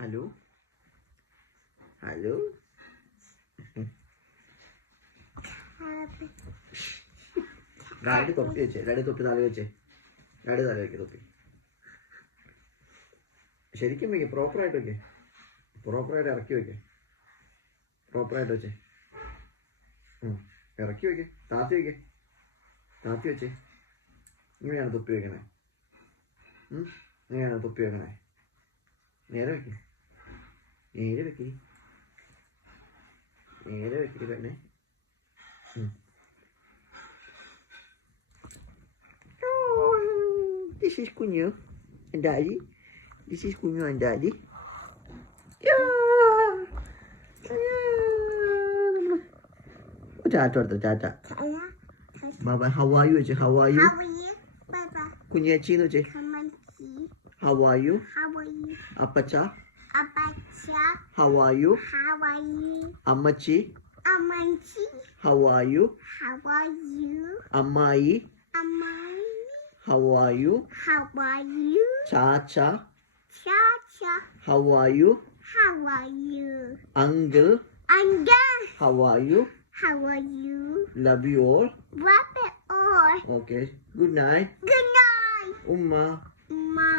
Hello? Hello? Daddy തൊപ്പി വെച്ചേ, daddy തൊപ്പി തല വെച്ചേ, ഡാഡി തല വെക്കേ തൊപ്പി. ശരിക്കും വെക്കേ, പ്രോപ്പറായിട്ട് വെക്കേ, പ്രോപ്പറായിട്ട് ഇറക്കി വെക്കേ, പ്രോപ്പറായിട്ട് വെച്ചേ. ഇറക്കി വെക്കേ, താത്തി വെക്കേ, താത്തി വെച്ചേ. ഇങ്ങനെയാണ് തൊപ്പി വെക്കണേ. ഇങ്ങനെയാണ് തൊപ്പി വെക്കണേ. നേരെ വെക്കേ, നേരെ വെക്കേ, നേരെ വെക്കേ പെണ്ണേ. This is Kunyu and Daddy. This is Kunyu and Daddy. Yeah. Tata, tata. Baba, how are you? How are you? How are you? Baba. Kunyu chino che. Kamanchi. How are you? How are you? Apacha. Abacha. How are you? How are you? Amachi. Amanchi. How are you? How are you? Amai. Amai. How are you? How are you? Chacha. Cha-cha. How are you? How are you? Uncle. Uncle. How are you? How are you? Love you all. Wrap it all. Okay. Good night. Good night. Umma. Ma.